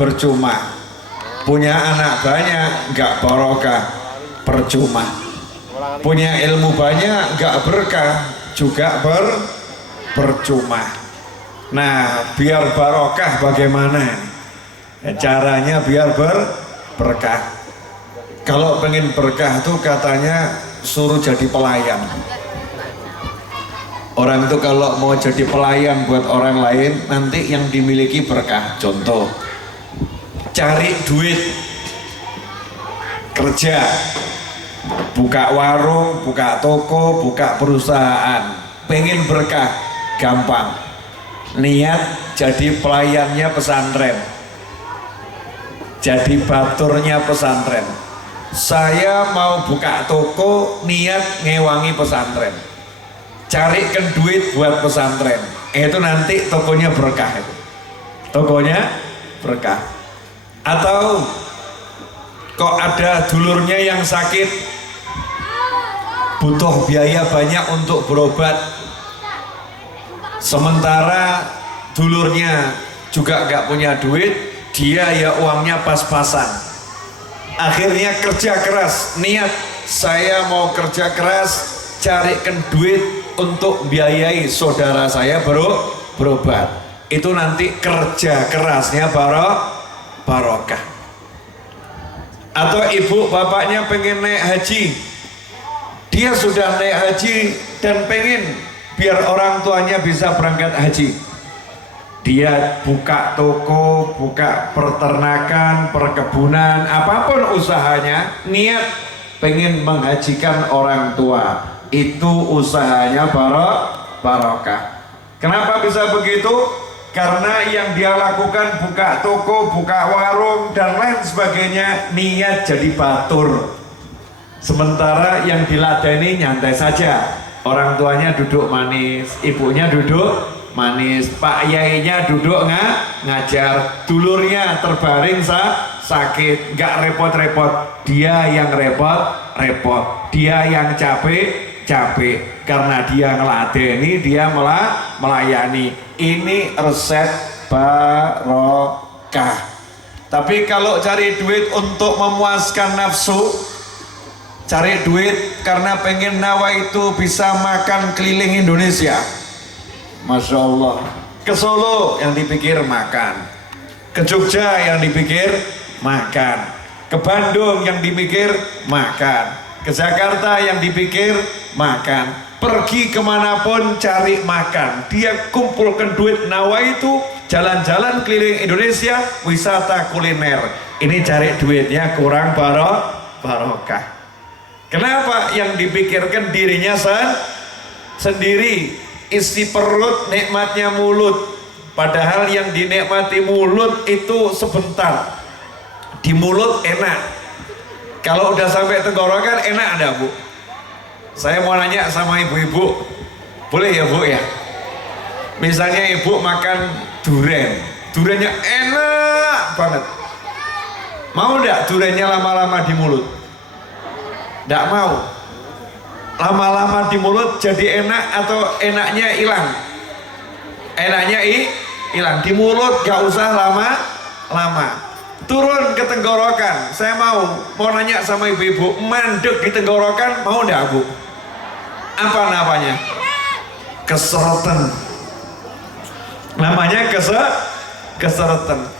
percuma. Punya anak banyak nggak barokah, percuma. Punya ilmu banyak nggak berkah, juga percuma. Nah, biar barokah bagaimana? Caranya biar berkah. Kalau pengen berkah tuh katanya suruh jadi pelayan. Orang itu kalau mau jadi pelayan buat orang lain, nanti yang dimiliki berkah. Contoh, cari duit, kerja, buka warung, buka toko, buka perusahaan, pengen berkah, gampang. Niat jadi pelayannya pesantren, jadi baturnya pesantren. Saya mau buka toko, niat ngewangi pesantren, carikan duit buat pesantren. Itu nanti tokonya berkah, itu tokonya berkah. Atau kok ada dulurnya yang sakit, butuh biaya banyak untuk berobat, sementara dulurnya juga gak punya duit, dia ya uangnya pas-pasan. Akhirnya kerja keras, niat saya mau kerja keras carikan duit untuk biayai saudara saya berobat. Itu nanti kerja kerasnya barokah. Atau ibu bapaknya pengen naik haji, dia sudah naik haji dan pengen biar orang tuanya bisa berangkat haji, dia buka toko, buka peternakan, perkebunan, apapun usahanya, niat pengen menghajikan orang tua. Itu usahanya barokah. Kenapa bisa begitu? Karena yang dia lakukan buka toko, buka warung dan lain sebagainya, niat jadi batur. Sementara yang diladeni nyantai saja, orang tuanya duduk manis, ibunya duduk manis, pak yainya duduk ngajar, dulurnya terbaring sakit, nggak repot-repot, dia yang repot, dia yang capek, karena dia ngeladeni, dia melayani. Ini resep barokah. Tapi kalau cari duit untuk memuaskan nafsu, cari duit karena pengen nawa itu bisa makan keliling Indonesia, Masya Allah. Ke Solo yang dipikir makan, ke Jogja yang dipikir makan, ke Bandung yang dipikir makan, ke Jakarta yang dipikir makan. Pergi kemanapun cari makan, dia kumpulkan duit nawa itu jalan-jalan keliling Indonesia, wisata kuliner. Ini cari duitnya kurang barokah. Kenapa? Yang dipikirkan dirinya sendiri, isi perut, nikmatnya mulut. Padahal yang dinikmati mulut itu sebentar, di mulut enak, kalau udah sampai tenggorokan enak ada, Bu? Saya mau nanya sama ibu-ibu, boleh ya Bu ya? Misalnya ibu makan durennya enak banget, mau enggak durennya lama-lama di mulut? Enggak mau. Lama-lama di mulut jadi enak atau enaknya hilang? Enaknya hilang. Di mulut gak usah lama-lama, turun ke tenggorokan. Saya mau nanya sama ibu-ibu, mandek di tenggorokan mau enggak, Bu? Apa namanya? Keseretan. Namanya keseretan.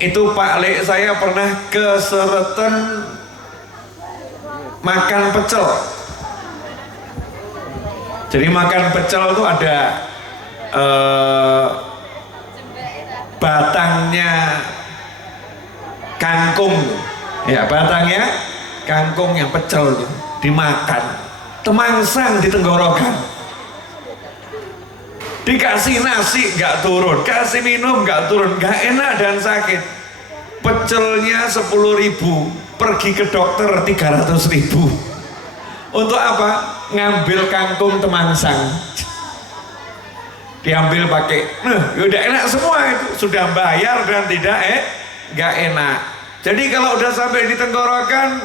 Itu Pak Le saya pernah keseretan makan pecel. Jadi makan pecel itu ada batangnya kangkung, ya batangnya kangkung yang pecel itu dimakan, temangsang di tenggorokan. Dikasih nasi nggak turun, kasih minum nggak turun, nggak enak dan sakit. Pecelnya 10.000, pergi ke dokter 300.000. Untuk apa? Ngambil kangkung temangsang, diambil pakai, udah enak semua itu, sudah bayar dan tidak nggak enak. Jadi kalau udah sampai di tenggorokan,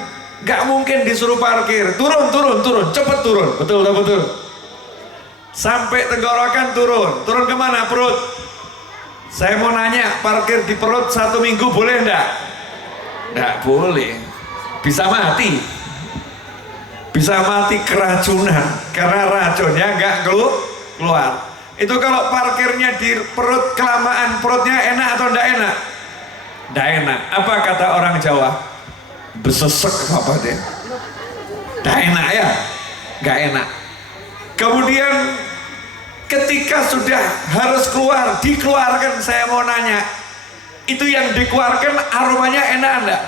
nggak mungkin disuruh parkir, turun, cepet turun, betul. Sampai tenggorokan turun kemana? Perut. Saya mau nanya, parkir di perut 1 minggu boleh enggak? Enggak boleh. Bisa mati. Bisa mati keracunan karena racunnya enggak keluar. Itu kalau parkirnya di perut kelamaan, perutnya enak atau enggak enak? Enggak enak. Apa kata orang Jawa? Besesek apa deh? Enggak enak ya? Enggak enak. Kemudian ketika sudah harus keluar, dikeluarkan, saya mau nanya, itu yang dikeluarkan aromanya enak enggak?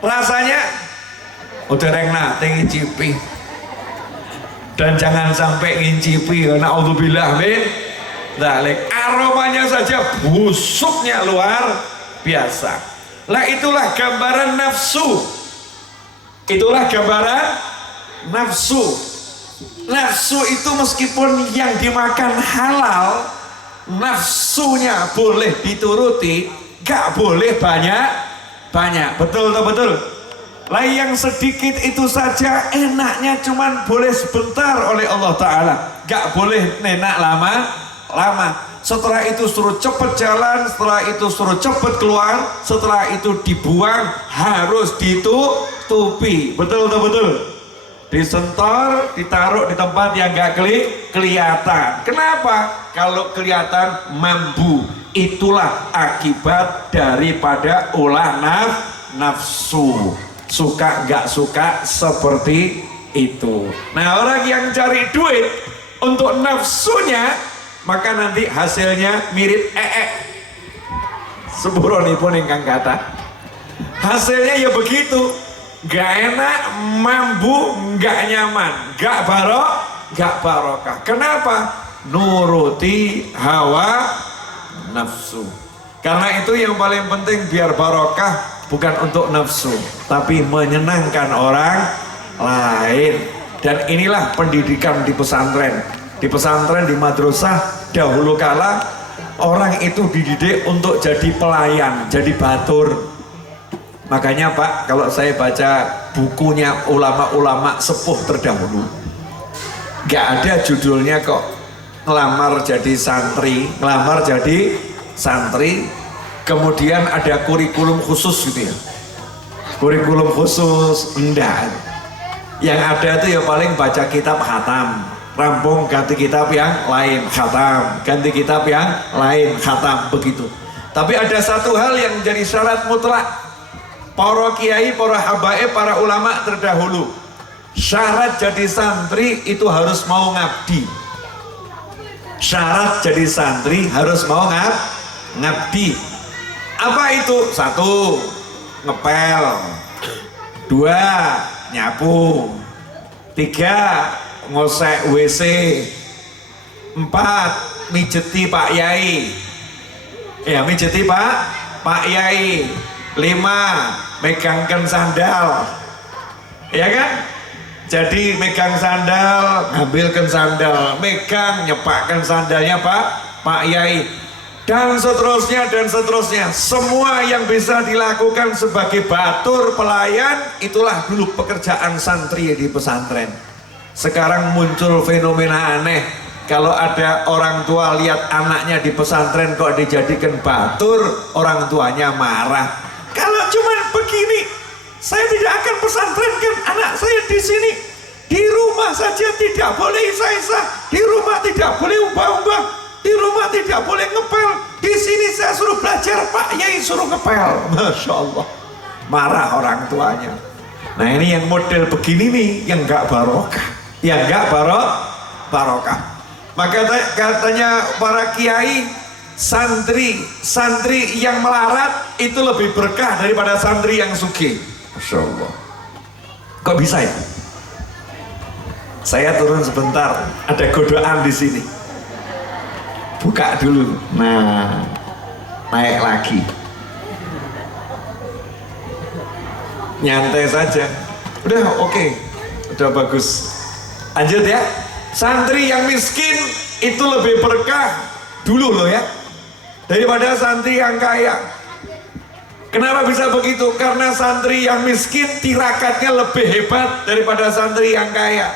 Rasanya udah nate ngicipi, dan jangan sampai ngicipi naudzubillah min dzalik, aromanya saja busuknya luar biasa. Lah itulah gambaran nafsu, itulah gambaran nafsu. Nafsu itu meskipun yang dimakan halal, nafsunya boleh dituruti, gak boleh banyak. Betul atau betul? Lah yang sedikit itu saja enaknya cuman boleh sebentar oleh Allah Ta'ala, gak boleh enak lama. Setelah itu suruh cepet jalan, setelah itu suruh cepet keluar, setelah itu dibuang, harus ditutupi. Betul atau betul? Disentor, ditaruh di tempat yang gak kelihatan. Kenapa? Kalau kelihatan mambu. Itulah akibat daripada ulah nafsu. Suka gak suka seperti itu. Nah, orang yang cari duit untuk nafsunya, maka nanti hasilnya mirip seburonipun ingkang kata. Hasilnya ya begitu. Gak enak, mambu, gak nyaman, gak barokah. Kenapa? Nuruti hawa nafsu. Karena itu yang paling penting biar barokah bukan untuk nafsu, tapi menyenangkan orang lain. Dan inilah pendidikan di pesantren. Di pesantren, di madrasah dahulu kala orang itu dididik untuk jadi pelayan, jadi batur. Makanya Pak, kalau saya baca bukunya ulama-ulama sepuh terdahulu, gak ada judulnya kok ngelamar jadi santri, kemudian ada kurikulum khusus gitu ya. Kurikulum khusus enggak. Yang ada itu ya paling baca kitab khatam, rampung ganti kitab yang lain khatam, ganti kitab yang lain khatam, begitu. Tapi ada satu hal yang menjadi syarat mutlak. Para kiai, para habaib, para ulama terdahulu, syarat jadi santri itu harus mau ngabdi. Syarat jadi santri harus mau ngabdi. Apa itu? 1, ngepel. 2, nyapu. 3, ngosek WC. 4, mijeti Pak Yai. Ya, mijeti Pak Yai. 5, megangkan sandal, ya kan? Jadi megang sandal, ngambilkan sandal, megang, nyepakkan sandalnya Pak Yai, dan seterusnya. Semua yang bisa dilakukan sebagai batur pelayan, itulah dulu pekerjaan santri di pesantren. Sekarang muncul fenomena aneh. Kalau ada orang tua lihat anaknya di pesantren kok dijadikan batur, orang tuanya marah. Kalau cuma begini, saya tidak akan pesantrenkan anak saya di sini. Di rumah saja tidak boleh isah-isah, di rumah tidak boleh umbah-umbah, di rumah tidak boleh ngepel. Di sini saya suruh belajar, Pak Yai suruh ngepel. Masya Allah, marah orang tuanya. Nah ini yang model begini nih, yang nggak barokah, barokah. Maka katanya para kiai, santri yang melarat itu lebih berkah daripada santri yang sugih. Masya Allah. Kok bisa ya? Saya turun sebentar, ada godaan di sini. Buka dulu. Nah, naik lagi. Nyantai saja. Udah oke. Udah bagus. Lanjut ya. Santri yang miskin itu lebih berkah dulu loh ya, daripada santri yang kaya. Kenapa bisa begitu? Karena santri yang miskin tirakatnya lebih hebat daripada santri yang kaya.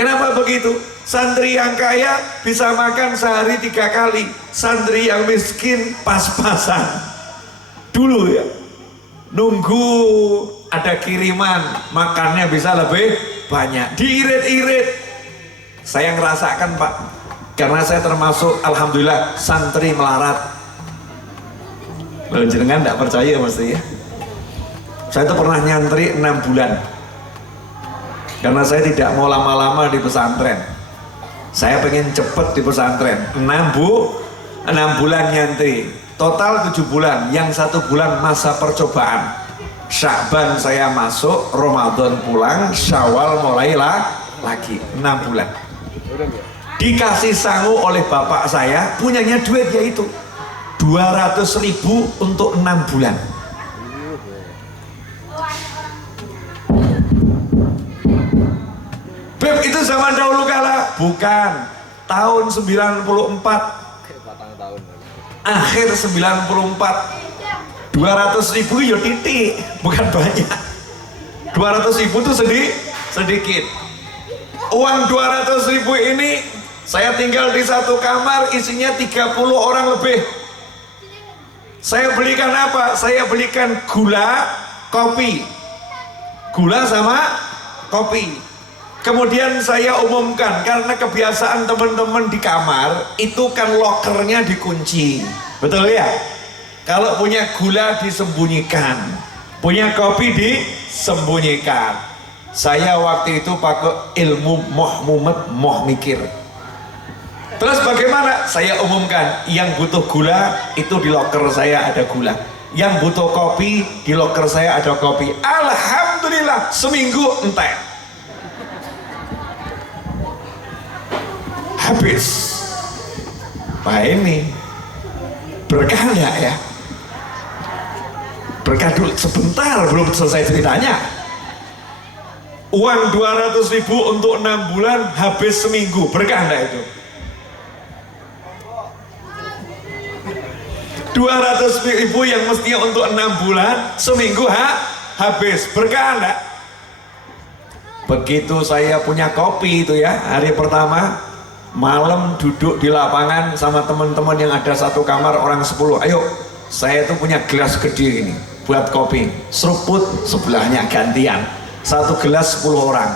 Kenapa begitu? Santri yang kaya bisa makan sehari 3 kali, santri yang miskin pas-pasan. Dulu ya, nunggu ada kiriman, makannya bisa lebih banyak, diirit-irit. Saya ngerasakan Pak, karena saya termasuk alhamdulillah santri melarat. Loh, jenengan tidak percaya mesti ya. Saya itu pernah nyantri 6 bulan, karena saya tidak mau lama-lama di pesantren. Saya pengen cepet di pesantren. 6 bulan nyantri, total 7 bulan. Yang 1 bulan masa percobaan. Sya'ban saya masuk, Ramadan pulang, Syawal mulailah lagi. 6 bulan. Dikasih sangu oleh bapak saya, punyanya duit yaitu 200.000 untuk 6 bulan. Beb, itu zaman dahulu kala? Bukan, tahun 94, akhir 94. 200.000 ya titik, bukan banyak. 200.000 itu sedikit. Uang 200.000 ini saya tinggal di satu kamar, isinya 30 orang lebih. Saya belikan apa? Saya belikan gula, kopi. Gula sama kopi. Kemudian saya umumkan, karena kebiasaan teman-teman di kamar itu kan lokernya dikunci, betul ya? Kalau punya gula disembunyikan, punya kopi disembunyikan. Saya waktu itu pakai ilmu moh mumet, moh mikir. Terus bagaimana? Saya umumkan, yang butuh gula itu di loker saya ada gula, yang butuh kopi di loker saya ada kopi. Alhamdulillah seminggu entek. Habis. Pak ini berkah nggak ya? Berkah dulu sebentar, belum selesai ceritanya. Uang 200.000 untuk 6 bulan habis seminggu, berkah nggak itu? 200.000 yang mestinya untuk 6 bulan seminggu habis, berkah nggak? Begitu saya punya kopi itu ya, hari pertama malam duduk di lapangan sama teman-teman yang ada satu kamar orang 10. Ayo, saya tuh punya gelas gede ini buat kopi, seruput sebelahnya gantian, 1 gelas 10 orang,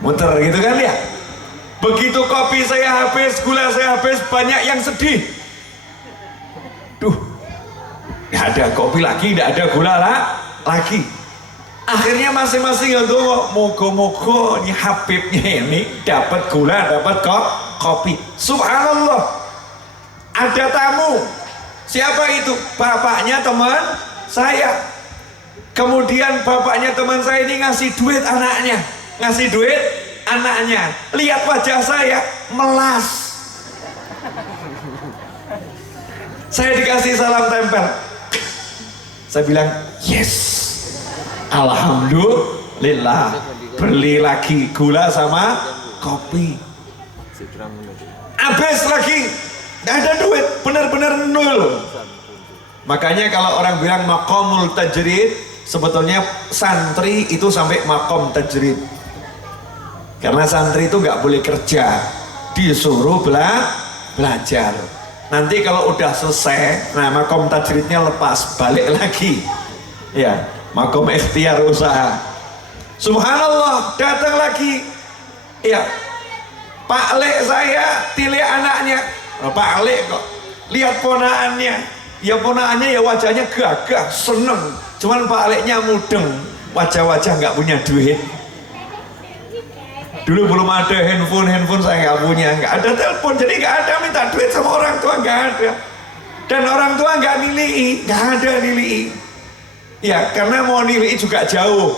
muter gitu kan ya. Begitu kopi saya habis, gula saya habis, banyak yang sedih. Duh, gak ada kopi lagi, gak ada gula lagi. Akhirnya masing-masing itu moga-moga nih Habibnya ini dapat gula, dapat kopi. Subhanallah, ada tamu. Siapa itu? Bapaknya teman saya. Kemudian bapaknya teman saya ini ngasih duit anaknya, Lihat wajah saya melas. Saya dikasih salam tempel. Saya bilang yes. Alhamdulillah, beli lagi gula sama kopi, habis lagi, gak ada duit, benar-benar nol. Makanya kalau orang bilang maqamul tajrid, sebetulnya santri itu sampai maqam tajrid, karena santri itu gak boleh kerja, disuruh belajar. Nanti kalau udah selesai, nah maqam tajridnya lepas, balik lagi ya, makom ikhtiar usaha. Subhanallah, datang lagi ya, Pak Lek saya tilik anaknya. Pak Lek kok lihat ponaannya, ya ponaannya ya wajahnya gagah, seneng, cuman Pak Leknya mudeng, wajah-wajah nggak punya duit. Dulu belum ada handphone saya nggak punya, nggak ada telepon, jadi nggak ada minta duit sama orang tua, nggak ada. Dan orang tua nggak nilai, nggak ada nilai. Ya, karena mau nilai juga jauh,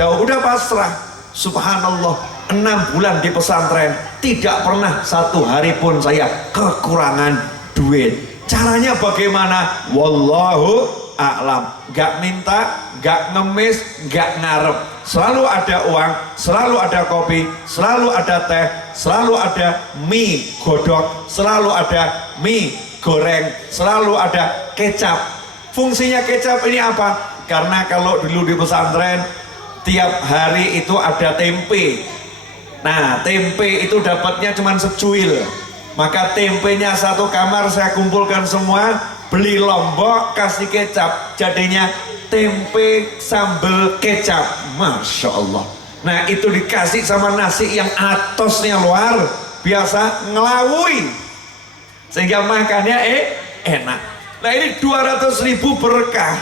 udah pasrah. Subhanallah, 6 bulan di pesantren, tidak pernah 1 hari pun saya kekurangan duit. Caranya bagaimana? Wallahu a'lam. Gak minta, gak ngemis, gak ngarep. Selalu ada uang, selalu ada kopi, selalu ada teh, selalu ada mie godok, selalu ada mie goreng, selalu ada kecap. Fungsinya kecap ini apa? Karena kalau dulu di pesantren tiap hari itu ada tempe. Nah, tempe itu dapatnya cuma secuil. Maka tempenya satu kamar saya kumpulkan semua, beli lombok, kasih kecap, jadinya tempe sambal kecap. Masya Allah. Nah, itu dikasih sama nasi yang atosnya luar biasa ngelawui, sehingga makannya enak. Nah, ini 200.000 berkah.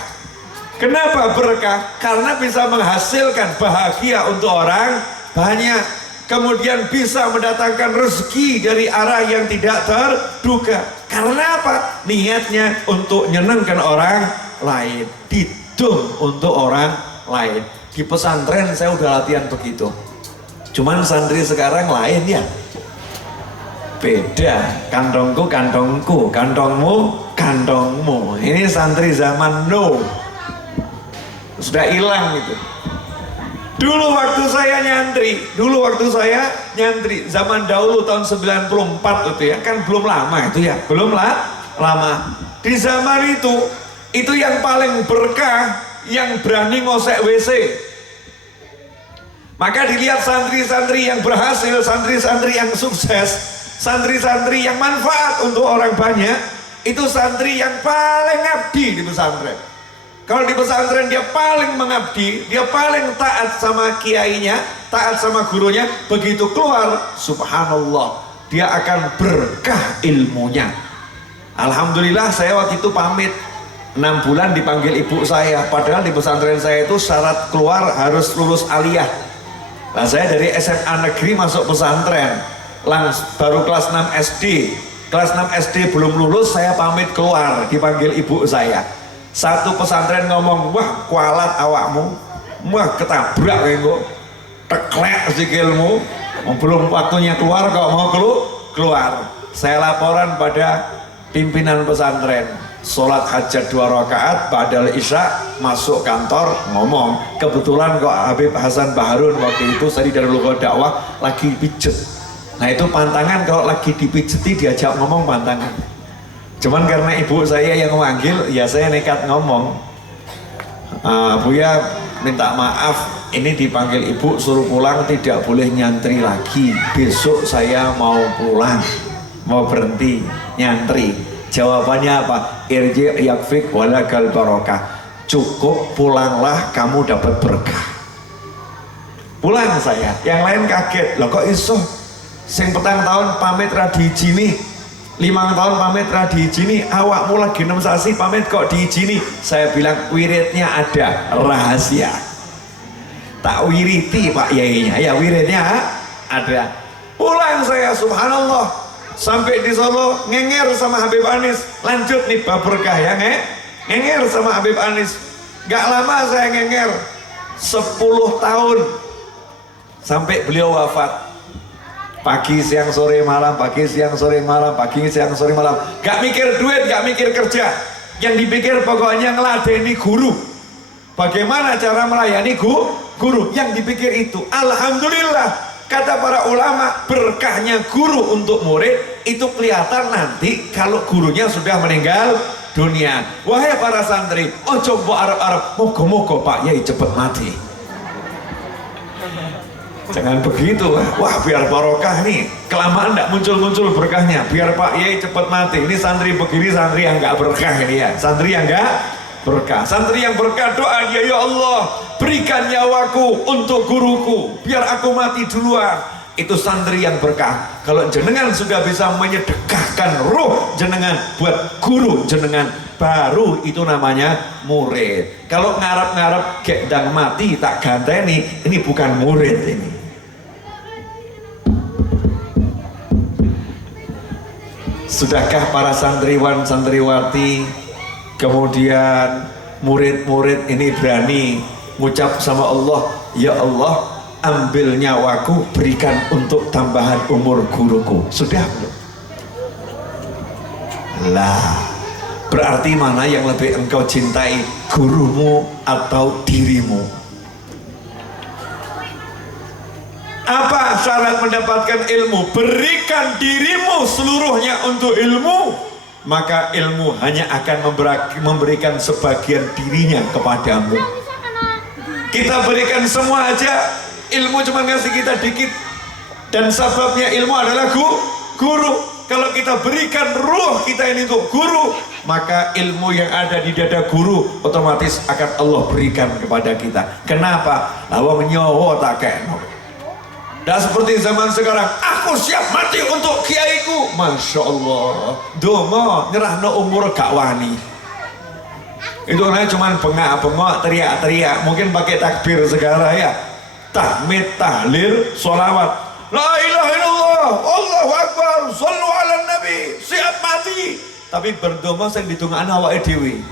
Kenapa berkah? Karena bisa menghasilkan bahagia untuk orang banyak. Kemudian bisa mendatangkan rezeki dari arah yang tidak terduga. Karena apa? Niatnya untuk nyenengkan orang lain, didung untuk orang lain. Di pesantren saya udah latihan begitu. Cuman santri sekarang lain ya. Beda, kantongku kantongku, kantongmu kantongmu. Ini santri zaman no, sudah hilang gitu. Dulu waktu saya nyantri, zaman dahulu tahun 94 itu ya, kan belum lama itu ya, belum lama. Di zaman itu yang paling berkah yang berani ngosek WC. Maka dilihat santri-santri yang berhasil, santri-santri yang sukses, santri-santri yang manfaat untuk orang banyak, itu santri yang paling ngabdi di pesantren. Kalau di pesantren dia paling mengabdi, dia paling taat sama kiainya, taat sama gurunya. Begitu keluar, subhanallah, dia akan berkah ilmunya. Alhamdulillah saya waktu itu pamit 6 bulan dipanggil ibu saya. Padahal di pesantren saya itu syarat keluar harus lulus aliyah. Nah, saya dari SMA negeri masuk pesantren, baru kelas 6 SD. Kelas 6 SD belum lulus, saya pamit keluar, dipanggil ibu saya. Satu pesantren ngomong, wah kualat awakmu, wah ketabrak engko, teklek sikilmu, belum waktunya keluar kok mau keluar. Saya laporan pada pimpinan pesantren, sholat hajat 2 rakaat, badal isya, masuk kantor ngomong. Kebetulan kok Habib Hasan Baharun waktu itu saya dari Lughah Dakwah lagi pijet. Nah, itu pantangan kalau lagi dipijeti diajak ngomong pantangan. Cuman karena ibu saya yang memanggil, ya saya nekat ngomong. Buya minta maaf, ini dipanggil ibu suruh pulang, tidak boleh nyantri lagi. Besok saya mau pulang, mau berhenti nyantri. Jawabannya apa? Irji yakfik walakal barokah. Cukup pulanglah, kamu dapat berkah. Pulang saya, yang lain kaget. Loh kok iso? Sing petang tahun pamit radijini, 5 tahun pamit radijini, awakmu lagi 6 sasi pamit kok diijini. Saya bilang wiridnya ada, rahasia. Tak wiriti Pak Yainya, ya wiridnya ada. Pulang saya, subhanallah, sampai di Solo ngenger sama Habib Anis. Lanjut nih bab berkah ya, ngenger sama Habib Anis. Gak lama saya ngenger, 10 tahun sampai beliau wafat. Pagi siang sore malam, pagi siang sore malam, pagi siang sore malam. Gak mikir duit, gak mikir kerja. Yang dipikir pokoknya ngeladeni guru. Bagaimana cara melayani guru? Yang dipikir itu. Alhamdulillah, kata para ulama, berkahnya guru untuk murid itu kelihatan nanti kalau gurunya sudah meninggal dunia. Wahai para santri, ojo mbok arep-arep, moga-moga Pak Yai cepet mati. Jangan begitu, wah biar barokah nih, kelamaan tidak muncul-muncul berkahnya, biar Pak Yai cepat mati. Ini santri begini, santri yang nggak berkah ini ya, santri yang nggak berkah. Santri yang berkah doa dia, ya Allah berikan nyawaku untuk guruku, biar aku mati duluan. Itu santri yang berkah. Kalau jenengan sudah bisa menyedekahkan roh jenengan buat guru jenengan, baru itu namanya murid. Kalau ngarep-ngarep gendang mati tak ganteni, ini bukan murid ini. Sudahkah para santriwan santriwati, kemudian murid-murid ini berani mengucap sama Allah, ya Allah ambil nyawaku, berikan untuk tambahan umur guruku. Sudah belum? Lah, berarti mana yang lebih engkau cintai, gurumu atau dirimu? Apa syarat mendapatkan ilmu? Berikan dirimu seluruhnya untuk ilmu, maka ilmu hanya akan memberikan sebagian dirinya kepadamu. Kita berikan semua aja, ilmu cuma ngasih kita dikit. Dan sebabnya ilmu adalah guru. Kalau kita berikan ruh kita ini untuk guru, maka ilmu yang ada di dada guru otomatis akan Allah berikan kepada kita. Kenapa? Lawang nyawa tak kena. Dan seperti zaman sekarang, aku siap mati untuk kiaiku. Masya Allah, domo nyerah no umur gak wani. Itu namanya cuma bengak-bengok, teriak-teriak. Mungkin pakai takbir segala ya, tahmid, tahlil, sholawat. La ilaha illallah, Allahu Akbar, sallu ala nabi, siap mati. Tapi berdoa yang ditunggu awake dhewe.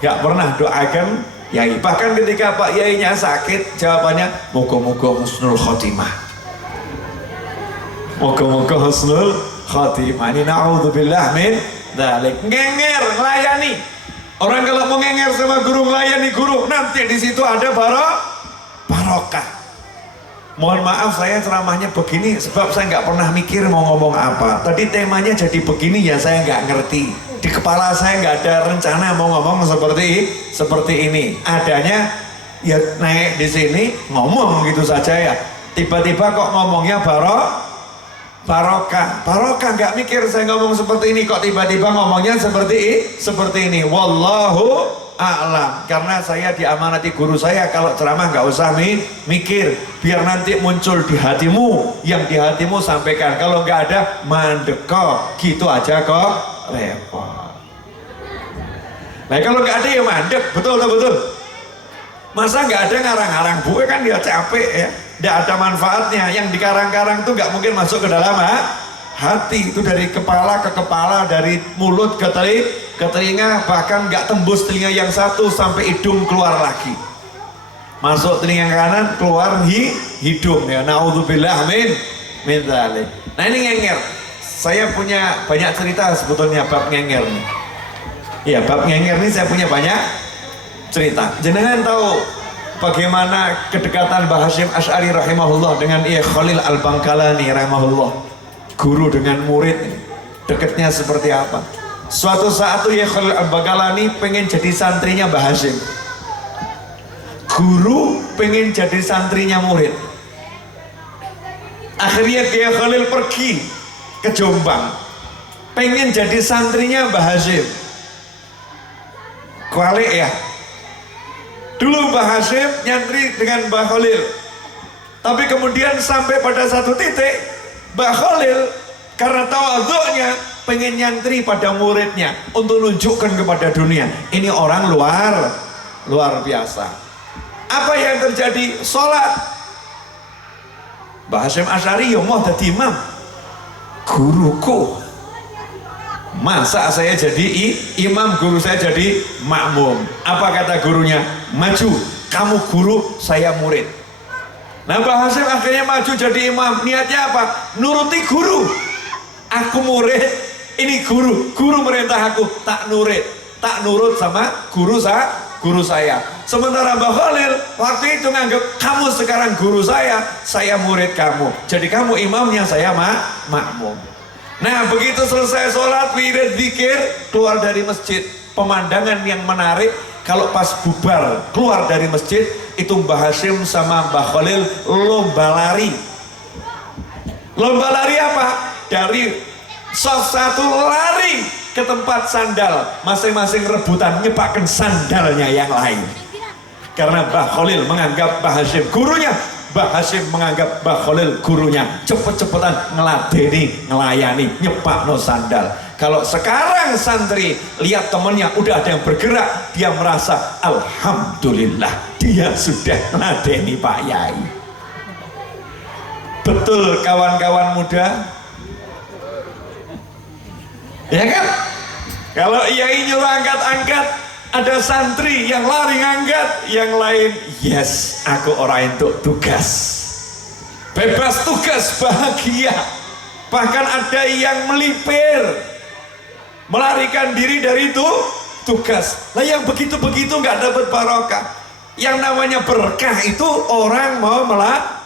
Gak pernah doakan yai. Bahkan ketika Pak Yainya sakit, jawabannya moga-moga husnul khotimah. Moga-moga husnul khotimah. Ini na'udzubillah min dzalik. Ngenger melayani. Orang kalau mau ngenger sama guru, melayani guru, nanti di situ ada barokah. Mohon maaf saya ceramahnya begini sebab saya nggak pernah mikir mau ngomong apa. Tadi temanya jadi begini ya, saya nggak ngerti. Di kepala saya nggak ada rencana mau ngomong seperti ini. Adanya ya naik di sini ngomong gitu saja ya. Tiba-tiba kok ngomongnya barokah. Nggak mikir saya ngomong seperti ini, kok tiba-tiba ngomongnya seperti ini. Wallahu a'lam. Karena saya diamanati guru saya, kalau ceramah nggak usah mikir, biar nanti muncul di hatimu, yang di hatimu sampaikan. Kalau nggak ada mandek gitu aja kok repot. Nah kalau nggak ada ya mandek, betul. Masa nggak ada ngarang-ngarang buku kan dia capek ya, nggak ada manfaatnya. Yang dikarang-karang tuh nggak mungkin masuk ke dalam hati. Itu dari kepala ke kepala, dari mulut ke telinga, bahkan nggak tembus telinga yang satu sampai hidung keluar lagi. Masuk telinga kanan, keluar hidung ya. Naudzubillah min dzalik. Nah ini ngenger. Saya punya banyak cerita sebetulnya bab ngenger nih. Iya, bab ngenger ini saya punya banyak cerita. Jenengan tahu bagaimana kedekatan Mbah Hasyim Asy'ari rahimahullah dengan Khalil Al-Bangkalani rahimahullah. Guru dengan murid dekatnya seperti apa? Suatu saat tuh Khalil Al-Bangkalani pengen jadi santrinya Mbah Hasyim. Guru pengen jadi santrinya murid. Akhirnya Khalil pergi ke Jombang, pengen jadi santrinya Mbah Hasyim. Kualik ya. Dulu Mbah Hasyim nyantri dengan Mbah Khalil. Tapi kemudian sampai pada satu titik, Mbah Khalil karena tawadhu'nya pengen nyantri pada muridnya untuk menunjukkan kepada dunia, ini orang luar biasa. Apa yang terjadi? Sholat. Mbah Hasyim Asy'ari ya mau jadi imam. Guruku, masa saya jadi imam, guru saya jadi makmum. Apa kata gurunya? Maju, kamu guru, saya murid. Nah Mbah Hasyim akhirnya maju jadi imam. Niatnya apa? Nuruti guru. Aku murid, ini guru merintah aku, tak nurut sama guru saya. Sementara Mbah Khalil waktu itu nganggap kamu sekarang guru saya murid kamu. Jadi kamu imamnya, saya makmum. Nah begitu selesai sholat, wirid, zikir, keluar dari masjid, pemandangan yang menarik. Kalau pas bubar keluar dari masjid, itu Mbah Hasyim sama Mbah Khalil lomba lari. Lomba lari apa? Dari shaf satu lari ke tempat sandal, masing-masing rebutan nyepakkan sandalnya yang lain. Karena Mbah Khalil menganggap Mbah Hasyim gurunya, Mbah Hasyim menganggap Mbah Khalil gurunya. Cepet-cepetan ngeladeni, ngelayani, nyepakno sandal. Kalau sekarang santri lihat temennya udah ada yang bergerak, dia merasa alhamdulillah dia sudah ngeladeni Pak Yai. Betul kawan-kawan muda? Ya kan? Kalau Yai nyuruh angkat-angkat, ada santri yang lari ngangkat, yang lain yes, aku orang untuk tugas, bebas tugas, bahagia. Bahkan ada yang melipir, melarikan diri dari itu tugas. Lah yang begitu-begitu nggak dapat barokah. Yang namanya berkah itu orang mau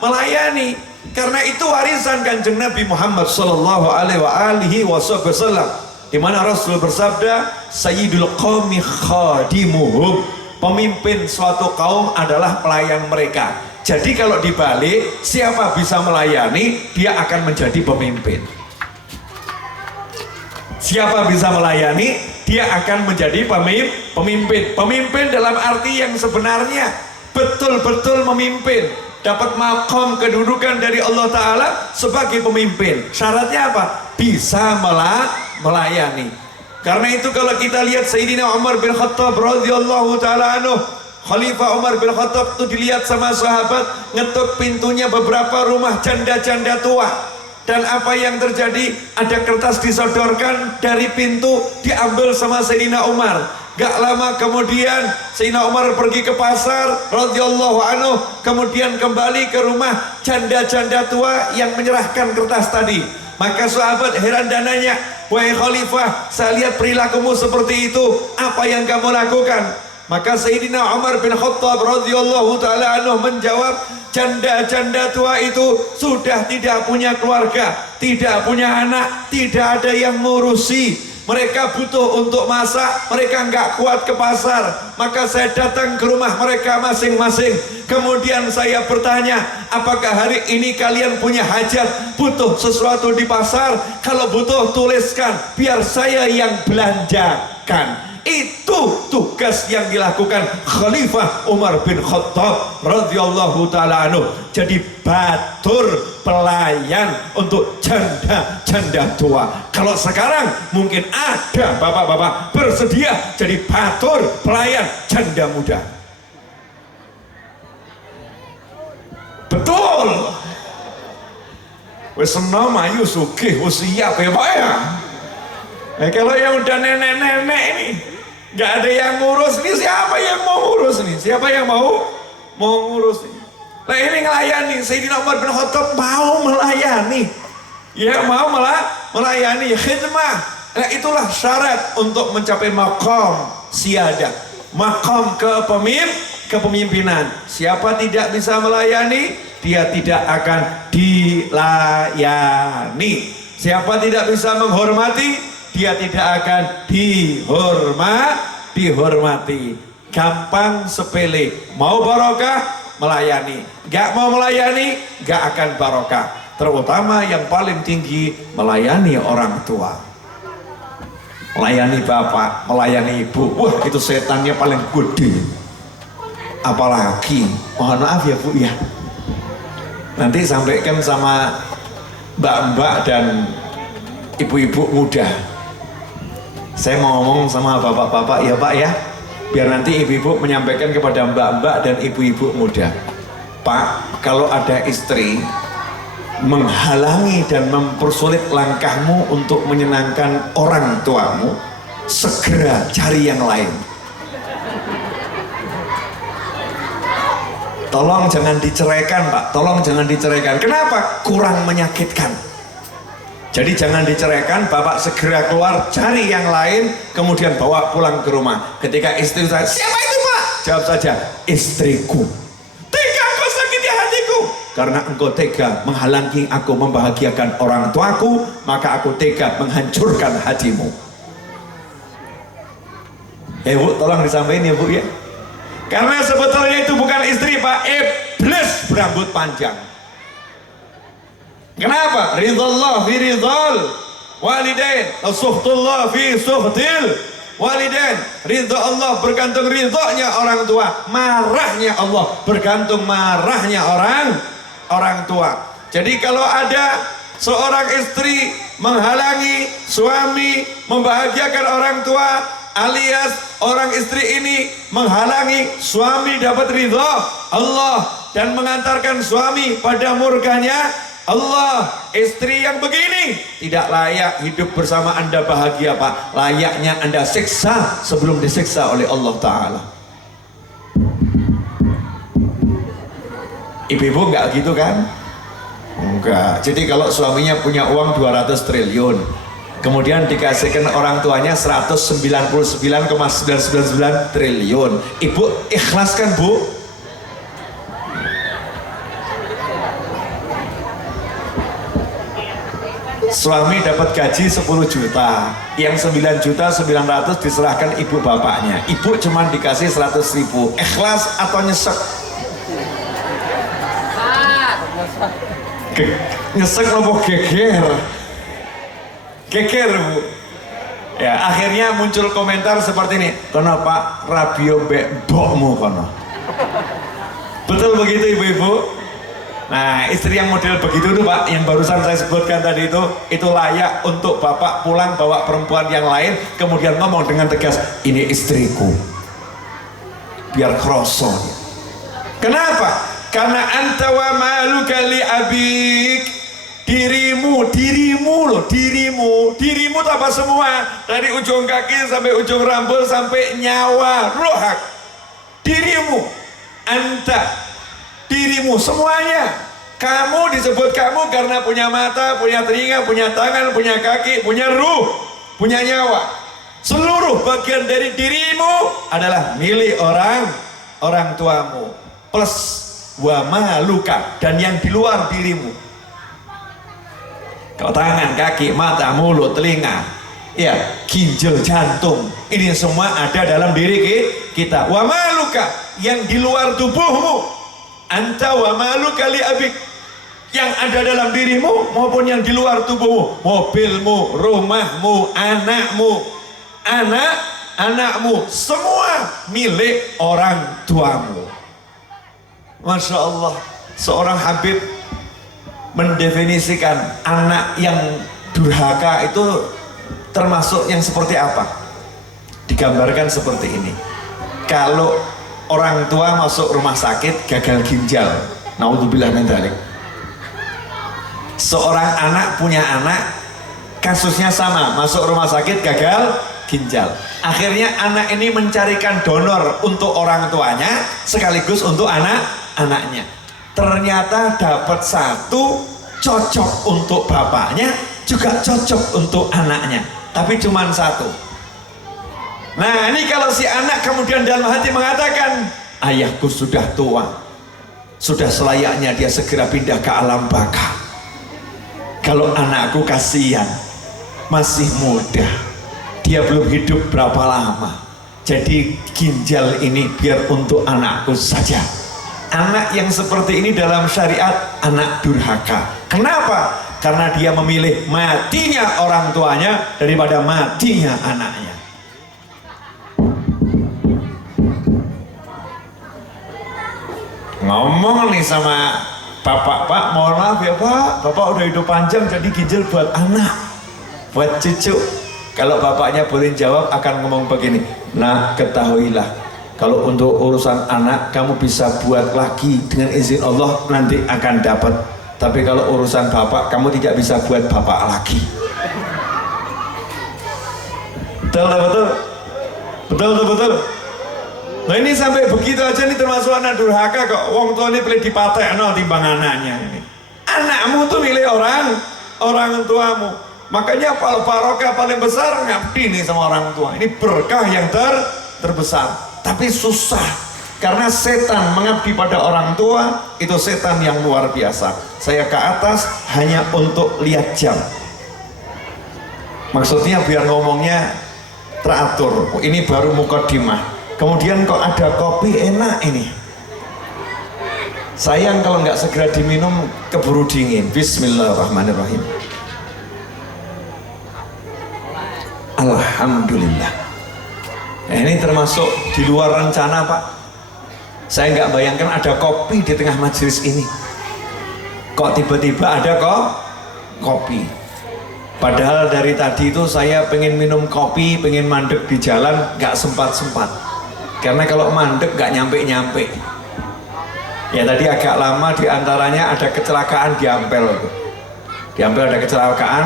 melayani. Karena itu warisan Kanjeng Nabi Muhammad sallallahu alaihi wasallam, di mana Rasul bersabda, Sayyidul qaumi khadimuhum, pemimpin suatu kaum adalah pelayan mereka. Jadi kalau dibalik, siapa bisa melayani, dia akan menjadi pemimpin. Siapa bisa melayani, dia akan menjadi pemimpin. Pemimpin dalam arti yang sebenarnya betul-betul memimpin, dapat maqam kedudukan dari Allah Ta'ala sebagai pemimpin. Syaratnya apa? Bisa melayani. Karena itu kalau kita lihat Sayyidina Umar bin Khattab radhiyallahu ta'ala anhu, Khalifah Umar bin Khattab itu dilihat sama sahabat ngetuk pintunya beberapa rumah janda-janda tua. Dan apa yang terjadi? Ada kertas disodorkan dari pintu, diambil sama Sayyidina Umar. Gak lama kemudian Sayyidina Umar pergi ke pasar radhiyallahu anhu, kemudian kembali ke rumah janda-janda tua yang menyerahkan kertas tadi. Maka sahabat heran dan nanya, wahai Khalifah, saya lihat perilakumu seperti itu, apa yang kamu lakukan? Maka Sayyidina Umar bin Khattab radhiyallahu ta'ala anhu menjawab, janda-janda tua itu sudah tidak punya keluarga, tidak punya anak, tidak ada yang ngurusi. Mereka butuh untuk masak, mereka nggak kuat ke pasar. Maka saya datang ke rumah mereka masing-masing. Kemudian saya bertanya, apakah hari ini kalian punya hajat, butuh sesuatu di pasar? Kalau butuh tuliskan, biar saya yang belanjakan. Itu tugas yang dilakukan Khalifah Umar bin Khattab radhiyallahu ta'ala anhu. Jadi batur pelayan untuk janda-janda tua. Kalau sekarang mungkin ada bapak-bapak bersedia jadi batur pelayan janda muda. Betul. Wes enom ayu sugih wis siap ya Pak ya. Kalau yang udah nenek-nenek ini nggak ada yang ngurus, ini siapa yang mau ngurus nih? Siapa yang mau ngurus nih? Nah ini ngelayani, Sayyidina Umar bin Khattab mau melayani, ya mau melayani khidmah. Nah itulah syarat untuk mencapai maqam siadah, maqam kepemimpinan. Siapa tidak bisa melayani, dia tidak akan dilayani. Siapa tidak bisa menghormati, dia tidak akan dihormati. Gampang sepele. Mau barokah, melayani. Gak mau melayani, gak akan barokah. Terutama yang paling tinggi, melayani orang tua, melayani bapak, melayani ibu. Wah itu setannya paling gede. Apalagi, mohon maaf ya Bu ya, nanti sampaikan sama mbak-mbak dan ibu-ibu muda. Saya mau ngomong sama bapak-bapak ya Pak ya, biar nanti ibu-ibu menyampaikan kepada mbak-mbak dan ibu-ibu muda. Pak, kalau ada istri menghalangi dan mempersulit langkahmu untuk menyenangkan orang tuamu, segera cari yang lain. Tolong jangan diceraikan Pak, tolong jangan diceraikan. Kenapa? Kurang menyakitkan. Jadi jangan diceraikan, bapak segera keluar cari yang lain, kemudian bawa pulang ke rumah. Ketika istri saya, siapa itu Pak? Jawab saja, istriku. Tega kau sakiti hatiku, karena engkau tega menghalangi aku membahagiakan orang tuaku, maka aku tega menghancurkan hatimu. Bu, tolong disampaikan ya Bu ya. Karena sebetulnya itu bukan istri Pak, iblis berambut panjang. Kenapa? Ridallah fi ridal walidain, suhtullah fi suhtil walidain. Ridha Allah bergantung ridhonya orang tua, marahnya Allah bergantung marahnya orang tua. Jadi kalau ada seorang istri menghalangi suami membahagiakan orang tua, alias orang istri ini menghalangi suami dapat ridha Allah dan mengantarkan suami pada murkanya Allah, istri yang begini tidak layak hidup bersama Anda bahagia Pak. Layaknya Anda siksa sebelum disiksa oleh Allah Ta'ala. Ibu-ibu enggak gitu kan? Enggak. Jadi kalau suaminya punya uang 200 triliun, kemudian dikasihkan orang tuanya 199,999 triliun, ibu ikhlas kan Bu? Suami dapat gaji 10 juta, yang 9.900.000 diserahkan ibu bapaknya, ibu cuma dikasih 100.000, ikhlas atau nyesek? Nyesek nopo geger? Geger Bu. Ya akhirnya muncul komentar seperti ini, kono Pak Rabio bokmu kono. Betul begitu ibu-ibu? Nah istri yang model begitu tuh Pak, yang barusan saya sebutkan tadi itu layak untuk bapak pulang bawa perempuan yang lain kemudian ngomong dengan tegas, ini istriku, biar kroso. Kenapa? Karena anta wa maluka li abik, dirimu itu apa semua, dari ujung kaki sampai ujung rambut sampai nyawa rohak, dirimu, anta, dirimu semuanya. Kamu disebut kamu karena punya mata, punya telinga, punya tangan, punya kaki, punya ruh, punya nyawa. Seluruh bagian dari dirimu adalah milik orang tuamu, plus wa maluka, dan yang di luar dirimu. Kau tangan, kaki, mata, mulut, telinga, ya, ginjal, jantung, ini semua ada dalam diri kita. Wa maluka, yang di luar tubuhmu, anta wa maluka li abik, yang ada dalam dirimu maupun yang di luar tubuhmu, mobilmu, rumahmu, anakmu, semua milik orang tuamu. Masya Allah, seorang Habib mendefinisikan anak yang durhaka itu termasuk yang seperti apa. Digambarkan seperti ini, kalau orang tua masuk rumah sakit gagal ginjal, naudzubillah min dzalik. Seorang anak punya anak kasusnya sama, masuk rumah sakit gagal ginjal. Akhirnya anak ini mencarikan donor untuk orang tuanya sekaligus untuk anaknya. Ternyata dapat satu, cocok untuk bapaknya, juga cocok untuk anaknya, tapi cuma satu. Nah ini kalau si anak kemudian dalam hati mengatakan, ayahku sudah tua, sudah selayaknya dia segera pindah ke alam baka. Kalau anakku kasihan, masih muda, dia belum hidup berapa lama, jadi ginjal ini biar untuk anakku saja. Anak yang seperti ini dalam syariat anak durhaka. Kenapa? Karena dia memilih matinya orang tuanya daripada matinya anaknya. Ngomong nih sama bapak, Pak mohon maaf ya Pak, bapak udah hidup panjang jadi ginjal buat anak, buat cucu. Kalau bapaknya boleh jawab akan ngomong begini, nah ketahuilah, kalau untuk urusan anak kamu bisa buat lagi dengan izin Allah, nanti akan dapat. Tapi kalau urusan bapak kamu tidak bisa buat bapak lagi. Betul. Nah ini sampai begitu aja nih termasuk anak durhaka kok. Wong tua ini pilih dipatekno timbang anaknya ini. Anakmu tuh milik orang tuamu. Makanya kalau barokah paling besar ngabdi nih sama orang tua. Ini berkah yang terbesar. Tapi susah karena setan mengabdi pada orang tua itu setan yang luar biasa. Saya ke atas hanya untuk lihat jam, maksudnya biar ngomongnya teratur. Ini baru mukadimah, kemudian kok ada kopi enak ini. Sayang kalau nggak segera diminum keburu dingin. Bismillahirrahmanirrahim. Alhamdulillah. Ini termasuk di luar rencana Pak. Saya nggak bayangkan ada kopi di tengah majelis ini. Kok tiba-tiba ada kopi. Padahal dari tadi itu saya pengen minum kopi, pengen mandek di jalan, nggak sempat. Karena kalau mandek nggak nyampe. Ya tadi agak lama, diantaranya ada kecelakaan di Ampel itu. Di Ampel ada kecelakaan,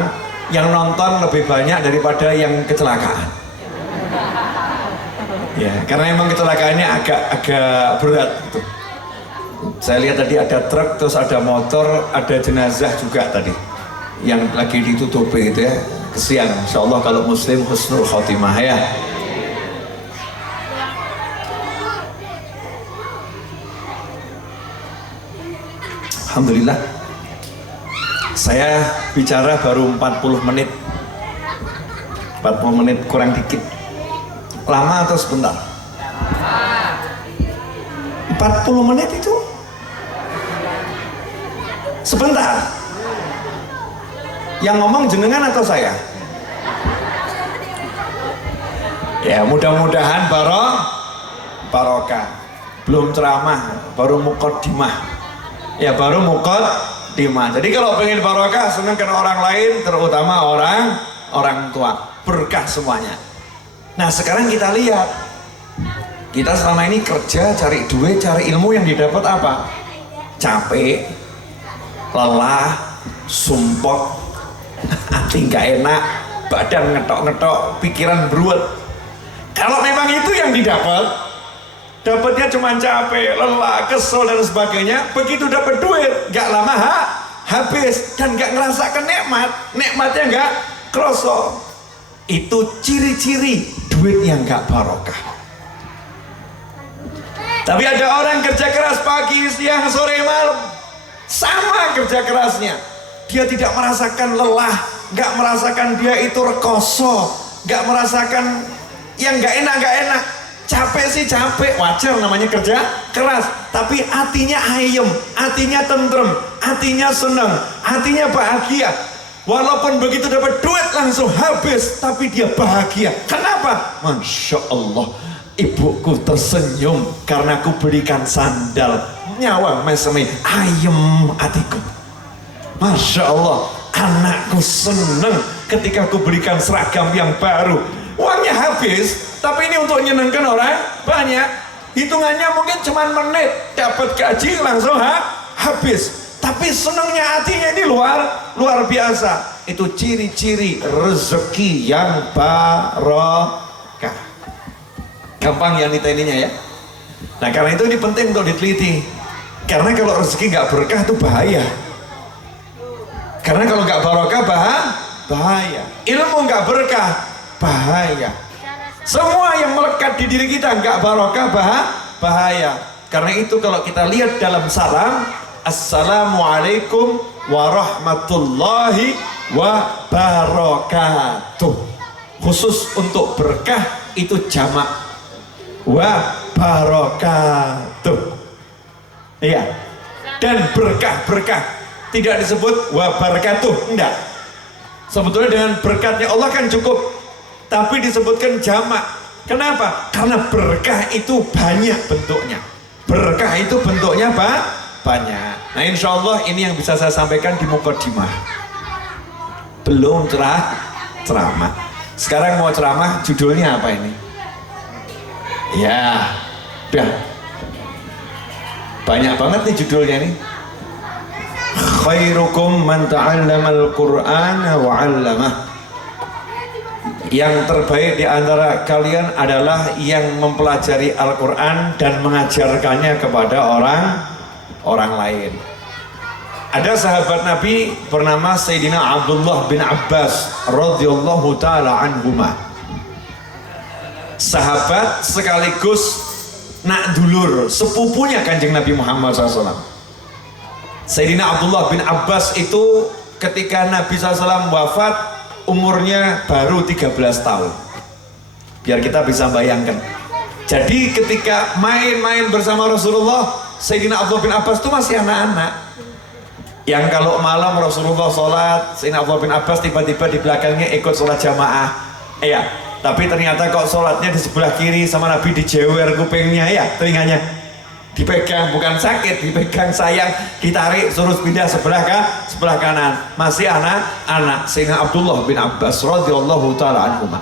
yang nonton lebih banyak daripada yang kecelakaan. Ya, karena emang kecelakaannya agak berat gitu. Saya lihat tadi ada truk, terus ada motor, ada jenazah juga tadi yang lagi ditutupi gitu ya. Kesian, insya Allah kalau muslim husnul khotimah ya. Alhamdulillah. Saya bicara baru 40 menit. 40 menit kurang dikit. Lama atau sebentar? 40 menit itu sebentar. Yang ngomong jenengan atau saya? Ya mudah-mudahan barokah. Belum ceramah, baru muqaddimah. Ya baru muqaddimah. Jadi kalau pengen barokah senangkan orang lain, terutama orang tua. Berkah semuanya. Nah sekarang kita lihat, kita selama ini kerja, cari duit, cari ilmu, yang didapat apa? Capek, lelah, sumpok, hati gak enak, badan ngetok-ngetok, pikiran beruat. Kalau memang itu yang dapatnya cuma capek, lelah, kesel dan sebagainya, begitu dapat duit gak lama habis dan gak ngerasakan nikmatnya gak kerasa. Itu ciri-ciri duit yang gak barokah. Tapi ada orang kerja keras pagi, siang, sore, malam, sama kerja kerasnya, dia tidak merasakan lelah, gak merasakan dia itu rekoso, gak merasakan yang gak enak. Capek sih capek, wajar namanya kerja keras, tapi hatinya ayem, hatinya tentrem, hatinya senang, hatinya bahagia. Walaupun begitu dapat duit langsung habis, tapi dia bahagia. Kenapa? Masya Allah, ibuku tersenyum karena aku belikan sandal. Nyawang mesemi, ayem hatiku. Masya Allah, anakku senang ketika aku berikan seragam yang baru. Uangnya habis, tapi ini untuk menyenangkan orang banyak. Hitungannya mungkin cuma menit, dapat gaji langsung habis. Tapi senangnya hatinya ini luar biasa. Itu ciri-ciri rezeki yang barokah. Gampang ya niteninya ya. Nah karena itu ini penting untuk diteliti. Karena kalau rezeki nggak berkah itu bahaya. Karena kalau nggak barokah bahaya. Ilmu nggak berkah bahaya. Semua yang melekat di diri kita nggak barokah bahaya. Karena itu kalau kita lihat dalam salam, Assalamualaikum warahmatullahi wabarakatuh. Khusus untuk berkah itu jamak wabarakatuh. Iya. Dan berkah tidak disebut wabarakatuh, enggak. Sebetulnya dengan berkatnya Allah kan cukup, tapi disebutkan jamak. Kenapa? Karena berkah itu banyak bentuknya. Berkah itu bentuknya banyak. Nah insya Allah ini yang bisa saya sampaikan di muqaddimah. Belum ceramah. Sekarang mau ceramah, judulnya apa ini? Ya, udah banyak banget nih judulnya nih. Khairukum man ta'allamal Qur'ana wa 'allamah. Yang terbaik di antara kalian adalah yang mempelajari Al-Quran dan mengajarkannya kepada orang lain. Ada sahabat Nabi bernama Sayyidina Abdullah bin Abbas radhiyallahu ta'ala anhuma. Sahabat sekaligus nak dulur, sepupunya Kanjeng Nabi Muhammad SAW. Sayyidina Abdullah bin Abbas itu ketika Nabi SAW wafat umurnya baru 13 tahun. Biar kita bisa bayangkan. Jadi ketika main-main bersama Rasulullah, Sayyidina Abdullah bin Abbas itu masih anak-anak. Yang kalau malam Rasulullah sholat, Sayyidina Abdullah bin Abbas tiba-tiba di belakangnya ikut sholat jamaah. Iya, tapi ternyata kok sholatnya di sebelah kiri sama Nabi dijewer kupingnya, ya telinganya dipegang, bukan sakit, dipegang sayang, ditarik suruh pindah sebelah kanan. Masih anak-anak Sayyidina Abdullah bin Abbas radhiyallahu ta'ala anhuma.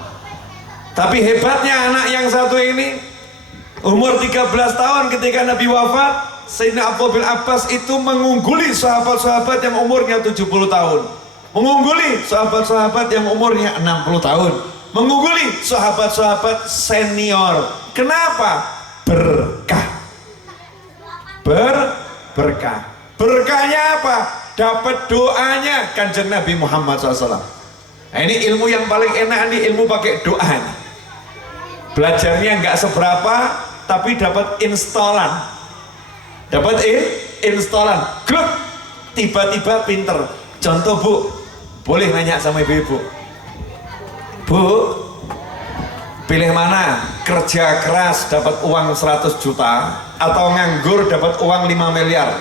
Tapi hebatnya anak yang satu ini umur 13 tahun ketika Nabi wafat, Sayyidina Abdullah bin Abbas itu mengungguli sahabat-sahabat yang umurnya 70 tahun, mengungguli sahabat-sahabat yang umurnya 60 tahun, mengungguli sahabat-sahabat senior. Kenapa? Berkah. Berkahnya apa? Dapat doanya Kanjeng Nabi Muhammad SAW. Nah, ini ilmu yang paling enak nih, ilmu pakai doa nih. Belajarnya nggak seberapa, tapi dapat instalan. Grup, tiba-tiba pinter. Contoh Bu, boleh nanya sama ibu-ibu, Bu, pilih mana? Kerja keras dapat uang 100 juta atau nganggur dapat uang 5 miliar?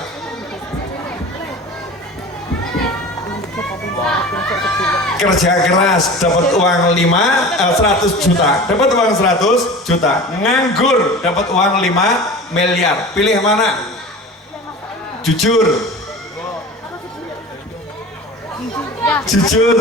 kerja keras dapat uang 100 juta, dapat uang 100 juta, nganggur dapat uang 5 miliar. Pilih mana? Jujur. Jujur.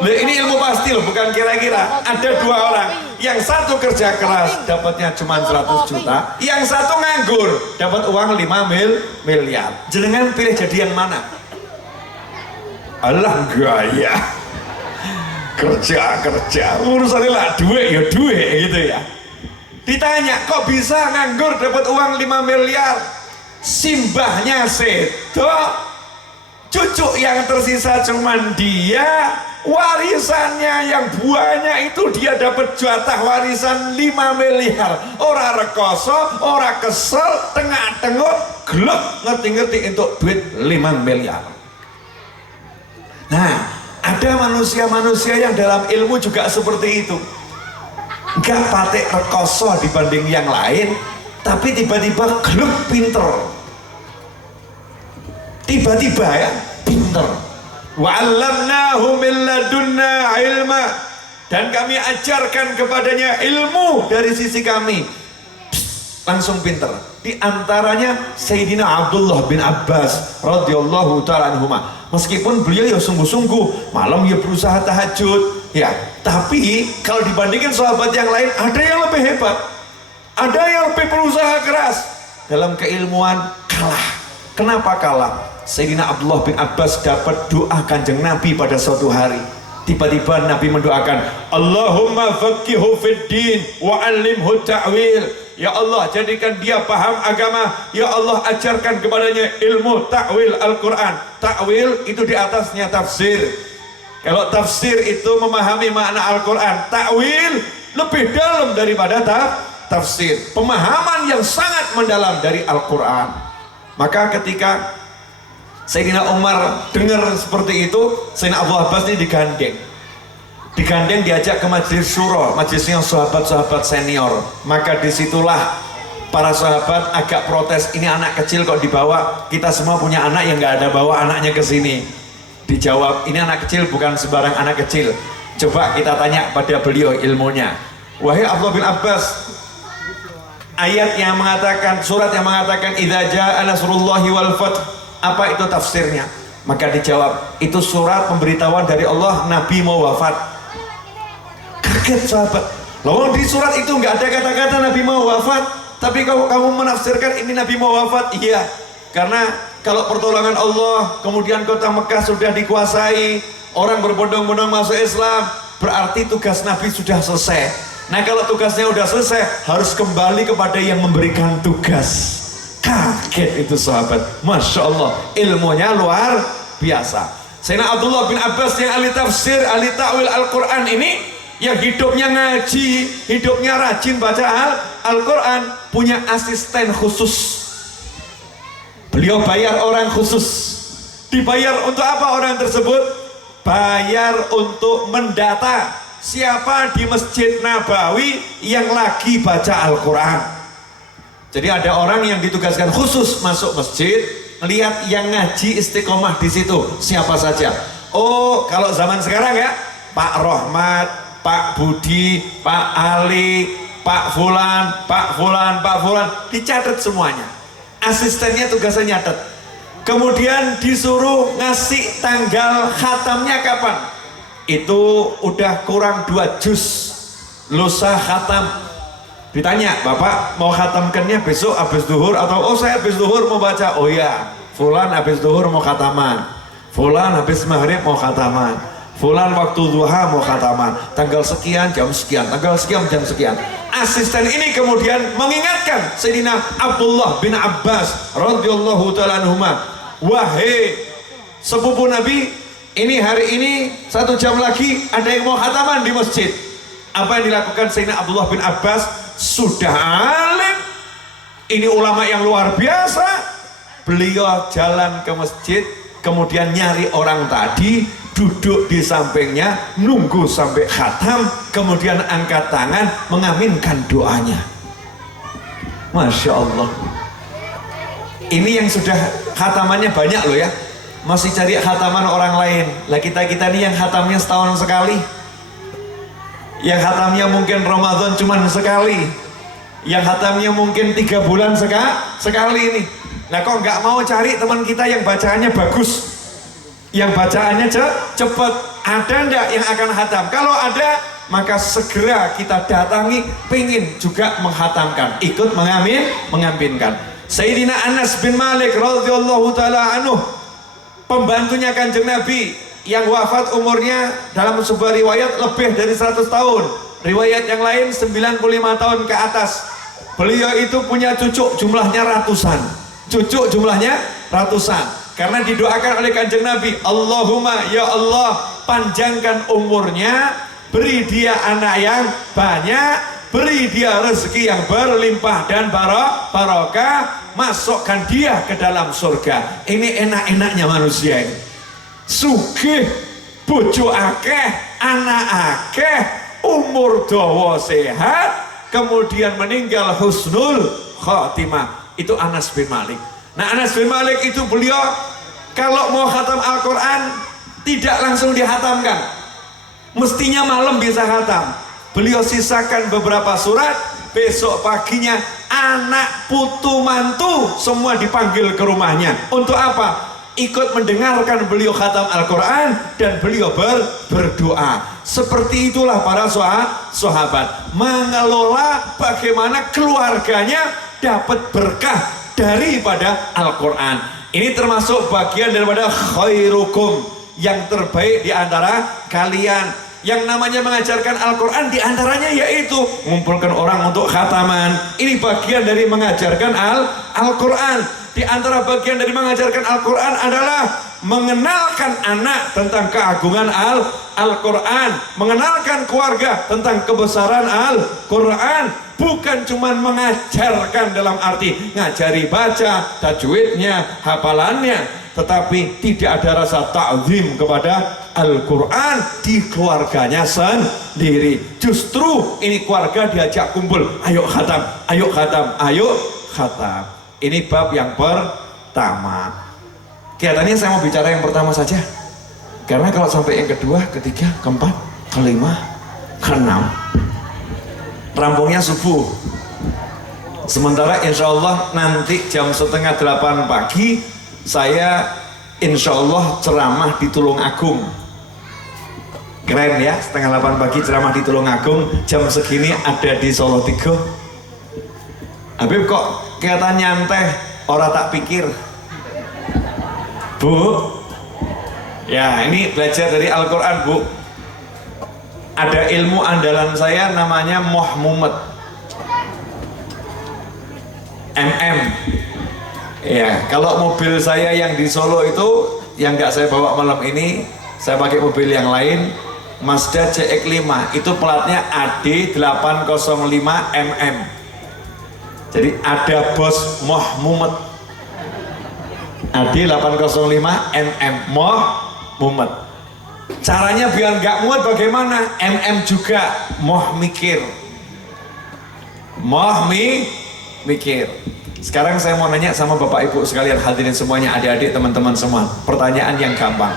Loh, ini ilmu pasti loh, bukan kira-kira. Ada dua orang, yang satu kerja keras dapatnya cuma 100 juta, yang satu nganggur dapat uang 5 miliar. Jenengan pilih jadi yang mana? Alah gaya kerja urusannya lah duit ya duit gitu ya. Ditanya kok bisa nganggur dapat uang 5 miliar, simbahnya sedo, cucu yang tersisa cuman dia, warisannya yang buahnya itu dia dapat jatah warisan 5 miliar. Ora rekoso, ora kesel, tengah-tengah gelap ngerti-ngerti untuk duit 5 miliar. Nah, ada manusia-manusia yang dalam ilmu juga seperti itu, nggak patek rekoso dibanding yang lain, tapi tiba-tiba gelap pinter, tiba-tiba ya pinter. Wa'allamnahu min ladunna ilma, dan kami ajarkan kepadanya ilmu dari sisi kami. Langsung pinter. Di antaranya Sayyidina Abdullah bin Abbas radhiyallahu ta'ala anhuma. Meskipun beliau ya sungguh-sungguh malam ya berusaha tahajud ya, tapi kalau dibandingkan sahabat yang lain ada yang lebih hebat, ada yang lebih berusaha keras. Dalam keilmuan kalah. Kenapa kalah? Sayyidina Abdullah bin Abbas dapat doa Kanjeng Nabi pada suatu hari. Tiba-tiba Nabi mendoakan, Allahumma faqihu fid din wa 'allimhu ta'wil. Ya Allah, jadikan dia paham agama. Ya Allah, ajarkan kepadanya ilmu ta'wil Al-Quran. Ta'wil itu di atasnya tafsir. Kalau tafsir itu memahami makna Al-Quran, ta'wil lebih dalam daripada tafsir. Pemahaman yang sangat mendalam dari Al-Quran. Maka ketika Sayyidina Umar dengar seperti itu, Sayyidina Abu Abbas ini digandeng diajak ke majelis syuro, majelisnya sahabat-sahabat senior. Maka disitulah para sahabat agak protes, ini anak kecil kok dibawa, kita semua punya anak yang nggak ada bawa anaknya ke sini. Dijawab, ini anak kecil bukan sembarang anak kecil, coba kita tanya pada beliau ilmunya. Wahai Abdullah bin Abbas, ayat yang mengatakan, surat yang mengatakan idza jaa nasrullahi wal fath, apa itu tafsirnya? Maka dijawab, itu surat pemberitahuan dari Allah Nabi mau wafat. Kaget sahabat, loh di surat itu nggak ada kata-kata Nabi mau wafat, tapi kalau kamu menafsirkan ini Nabi mau wafat. Iya, karena kalau pertolongan Allah kemudian kota Mekah sudah dikuasai, orang berbondong-bondong masuk Islam, berarti tugas Nabi sudah selesai. Nah kalau tugasnya sudah selesai, harus kembali kepada yang memberikan tugas. Kaget itu sahabat, Masya Allah, ilmunya luar biasa. Sayyidina Abdullah bin Abbas yang ahli tafsir, ahli ta'wil Al-Quran ini, yang hidupnya ngaji, hidupnya rajin baca Al-Quran, punya asisten khusus. Beliau bayar orang khusus. Dibayar untuk apa orang tersebut? Bayar untuk mendata siapa di Masjid Nabawi yang lagi baca Al-Quran. Jadi ada orang yang ditugaskan khusus masuk masjid, lihat yang ngaji istiqomah di situ siapa saja. Oh, kalau zaman sekarang ya, Pak Rohmat, Pak Budi, Pak Ali, Pak Fulan, Pak Fulan, Pak Fulan, dicatat semuanya. Asistennya tugasnya nyatet. Kemudian disuruh ngasih tanggal khatamnya kapan. Itu udah kurang 2 juz, lusa khatam. Ditanya, Bapak mau khatamkannya besok habis duhur atau oh saya habis duhur mau baca. Oh iya, Fulan habis duhur mau khataman, Fulan habis maghrib mau khataman, Fulan waktu duha mau khataman, tanggal sekian jam sekian, tanggal sekian jam sekian. Asisten ini kemudian mengingatkan Sayyidina Abdullah bin Abbas radhiyallahu ta'ala anhuma, wahai sepupu Nabi, ini hari ini 1 jam lagi ada yang mau khataman di masjid. Apa yang dilakukan Sayyidina Abdullah bin Abbas? Sudah alim, ini ulama yang luar biasa. Beliau jalan ke masjid, kemudian nyari orang tadi, duduk di sampingnya, nunggu sampai khatam, kemudian angkat tangan, mengaminkan doanya. Masya Allah. Ini yang sudah khatamannya banyak loh ya. masih cari khataman orang lain. Lah kita ini yang khatamnya setahun sekali, yang khatamnya mungkin Ramadan cuman sekali, yang khatamnya mungkin 3 bulan sekali ini. Nah kok nggak mau cari teman kita yang bacaannya bagus, yang bacaannya cepet? Ada ndak yang akan khatam? Kalau ada, maka segera kita datangi, pengen juga menghatamkan, ikut mengaminkan. Sayyidina Anas bin Malik radhiyallahu taala anhu, pembantunya Kanjeng Nabi yang wafat umurnya dalam sebuah riwayat lebih dari 100 tahun, riwayat yang lain 95 tahun ke atas. Beliau itu punya cucu jumlahnya ratusan, karena didoakan oleh Kanjeng Nabi, Allahumma ya Allah panjangkan umurnya, beri dia anak yang banyak, beri dia rezeki yang berlimpah dan barokah, masukkan dia ke dalam surga. Ini enak-enaknya manusia ini, sugih, bojo akeh, anak akeh, umur dawa sehat, kemudian meninggal husnul khatimah. Itu Anas bin Malik. Nah Anas bin Malik itu beliau kalau mau khatam Al-Quran tidak langsung dihatamkan, mestinya malam bisa khatam. Beliau sisakan beberapa surat, besok paginya anak putu mantu semua dipanggil ke rumahnya. Untuk apa? Ikut mendengarkan beliau khatam Al-Quran dan beliau berdoa. Seperti itulah para sahabat mengelola bagaimana keluarganya dapat berkah daripada Al-Quran. Ini termasuk bagian daripada khairukum, yang terbaik di antara kalian. Yang namanya mengajarkan Al-Quran diantaranya yaitu mengumpulkan orang untuk khataman. Ini bagian dari mengajarkan Al-Quran. Di antara bagian dari mengajarkan Al-Quran adalah mengenalkan anak tentang keagungan Al-Quran, mengenalkan keluarga tentang kebesaran Al-Quran. Bukan cuma mengajarkan dalam arti ngajari baca, tajwidnya, hafalannya, tetapi tidak ada rasa ta'zim kepada Al-Quran di keluarganya sendiri. Justru ini keluarga diajak kumpul, ayo khatam, ayo khatam, ayo khatam. Ini bab yang pertama. Kelihatannya saya mau bicara yang pertama saja, karena kalau sampai yang kedua, ketiga, keempat, kelima, keenam, rampungnya subuh. Sementara insya Allah nanti jam 7:30 pagi saya insya Allah ceramah di Tulungagung. Keren ya, 7:30 pagi ceramah di Tulungagung, jam segini ada di Solo Tigo. Habib kok kelihatan nyantai, orang tak pikir. Bu, ya ini belajar dari Al-Quran Bu. Ada ilmu andalan saya namanya Moh Mumet, MM. Ya, kalau mobil saya yang di Solo itu yang nggak saya bawa malam ini, saya pakai mobil yang lain, Mazda CX-5, itu platnya AD805 MM. Jadi ada bos Moh Mumet, AD805 MM, Moh Mumet. Caranya biar nggak muat bagaimana? MM juga, moh mikir, mikir. Sekarang saya mau nanya sama bapak ibu sekalian, hadirin semuanya, adik-adik, teman-teman semua, pertanyaan yang gampang.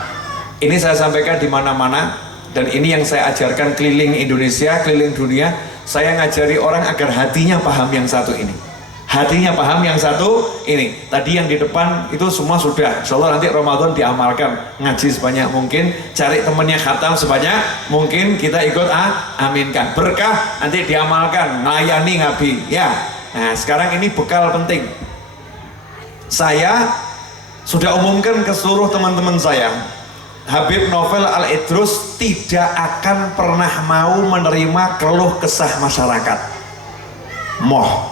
Ini saya sampaikan di mana-mana, dan ini yang saya ajarkan keliling Indonesia, keliling dunia. Saya ngajari orang agar hatinya paham yang satu ini. Hatinya paham yang satu ini. Tadi yang di depan itu semua sudah. Insya Allah nanti Ramadan diamalkan. Ngaji sebanyak mungkin, cari temennya khatam sebanyak mungkin, kita ikut aminkan. Berkah nanti diamalkan, melayani ngabi. Ya. Nah sekarang ini bekal penting. Saya sudah umumkan ke seluruh teman-teman saya, Habib Novel Al-Idrus tidak akan pernah mau menerima keluh kesah masyarakat. Moh.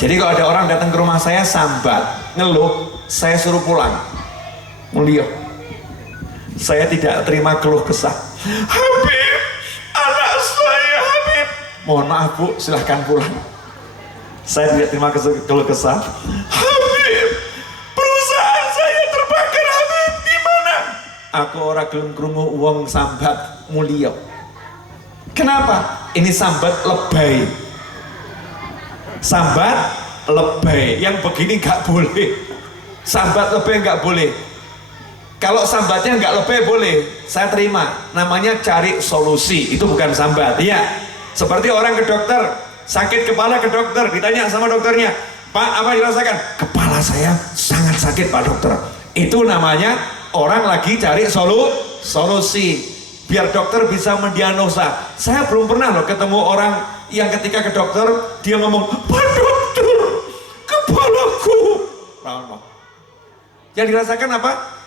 Jadi kalau ada orang datang ke rumah saya sambat, ngeluh, saya suruh pulang. Mulia, saya tidak terima keluh kesah. Habib, anak saya Habib. Mohon maaf Bu, silahkan pulang. Saya tidak terima keluh kesah. Habib, perusahaan saya terbakar Habib, gimana? Aku orang gelem krungu wong sambat mulia. Kenapa? Ini sambat lebay. Sambat lebay yang begini nggak boleh. Sambat lebay nggak boleh. Kalau sambatnya nggak lebih boleh, saya terima. Namanya cari solusi, itu bukan sambat. Iya. Seperti orang ke dokter, sakit kepala ke dokter, ditanya sama dokternya, Pak, apa dirasakan? Kepala saya sangat sakit, Pak Dokter. Itu namanya orang lagi cari solusi. Biar dokter bisa mendiagnosa. Saya belum pernah loh ketemu orang yang ketika ke dokter dia ngomong, Pak Dokter, kepalaku. Nah, yang dirasakan apa?